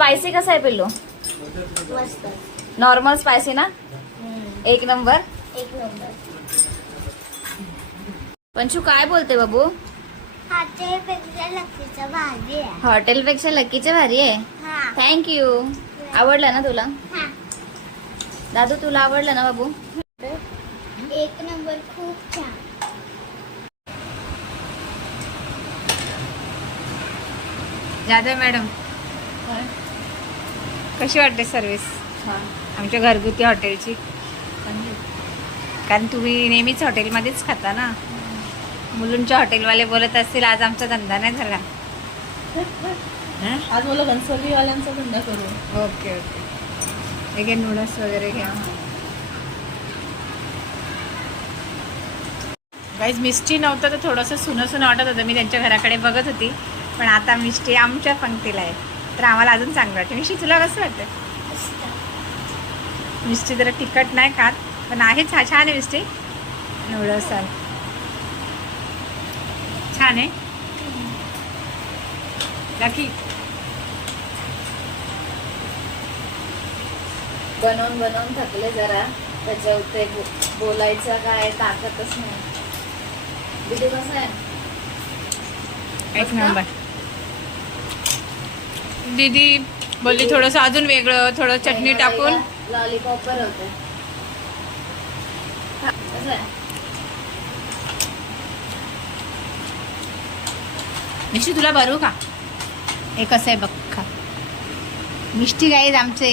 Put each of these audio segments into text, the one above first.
Spicy कसा आहे पिल्लू? मस्त. नॉर्मल स्पायसी ना? एक नंबर. एक नंबर. पंचू काय बोलते बाबू? हॉटेलपेक्षा लकीचा भाजी आहे. हॉटेलपेक्षा लकीचे भारी आहे. हा. थँक्यू. आवडलं ना तुला? हा. दादू तुला आवडलं ना बाबू? एक नंबर. खूप छान. जाधव मॅडम कशी वाटते सर्विस आमच्या घरगुती हॉटेलची? कारण तुम्ही नेहमीच हॉटेलमध्येच खाता ना. मुलुंडच्या हॉटेलवाले बोलत असतील आज आमचा धंदा नाही झाला. आज मला घनसोलीवाल्यांचा धंदा करू. Okay okay. हे घे नूडल्स वगैरे घ्या. गाईज मिष्टी नव्हतं तर थोडंसं सुनं सुनं वाटत होतं. मी त्यांच्या घराकडे बघत होती पण आता मिष्टी आमच्या पंक्तीला आहे तर आम्हाला अजून चांगलं वाटतं. मिष्टी तुला कसं वाटतं? मिष्टी जरा तिखट नाही खात पण आहे छान आहे मिष्टी. नूडल्स छान आहे. बाकी बनवून बनवून थकले जरा. त्याच्यावर ते बोलायचं काय ताकदच नाही. दीदी कसं आहे? एक नंबर. दीदी बोलली थोडंसं अजून वेगळं थोडं चटणी टाकून. लॉलीपॉप होते. कसं आहे? मिष्टी तुला भरू का? हे कसं आहे बघ खा. मिष्टी गाईज आमचे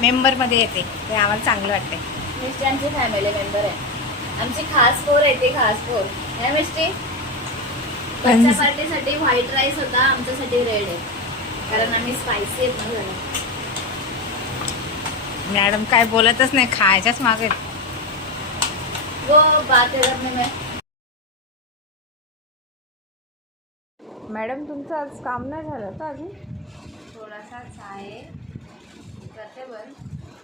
मेंबरमध्ये येते ते आम्हाला चांगलं वाटते. मिष्टी आमची फॅमिली मेंबर आहे. आमची खास पोर आहे ती खास पोर आहे मिष्टी. बच्चा पार्टीसाठी व्हाईट राईस होता आमच्यासाठी रेड आहे कारण आम्ही स्पायसी आहेत ना जरा. मॅडम काय बोलतच नाही खायच्याच मागे. वो बात करने में. मॅडम तुमचं आज काम नाही झालं का अजून? थोडासाच आहे. करते बरं.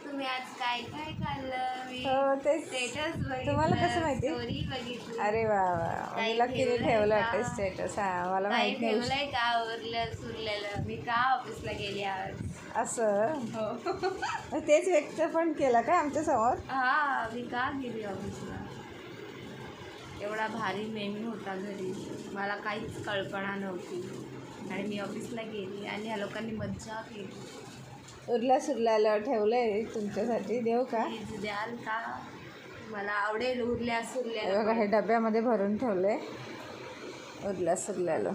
तुम्ही आज काय काय खाल्लं? मी तेच. स्टेटस तुम्हाला कसं माहिती? स्टोरी बघितली. अरे वा वा. काही मला किती ठेवलंय ठेवलं का? वाटतं स्टेटस. हा मला काय माहित नाही. ठेवलंय का उरलं सुरलेलं? मी का ऑफिसला गेली आज? असं हो. तेच व्यक्त पण केलं काय आमच्या समोर? हा मी का गेली ऑफिसला? एवढा भारी मेनू होता घरी. मला काहीच कल्पना नव्हती आणि मी ऑफिसला गेली आणि ह्या लोकांनी मज्जा केली. उरल्या सुरल्याला ठेवलंय तुमच्यासाठी. देऊ का? प्लीज द्याल का? मला आवडेल उरल्या हे सुरल्या. बघा हे डब्यामध्ये भरून ठेवलंय उरल्या सुरल्याला.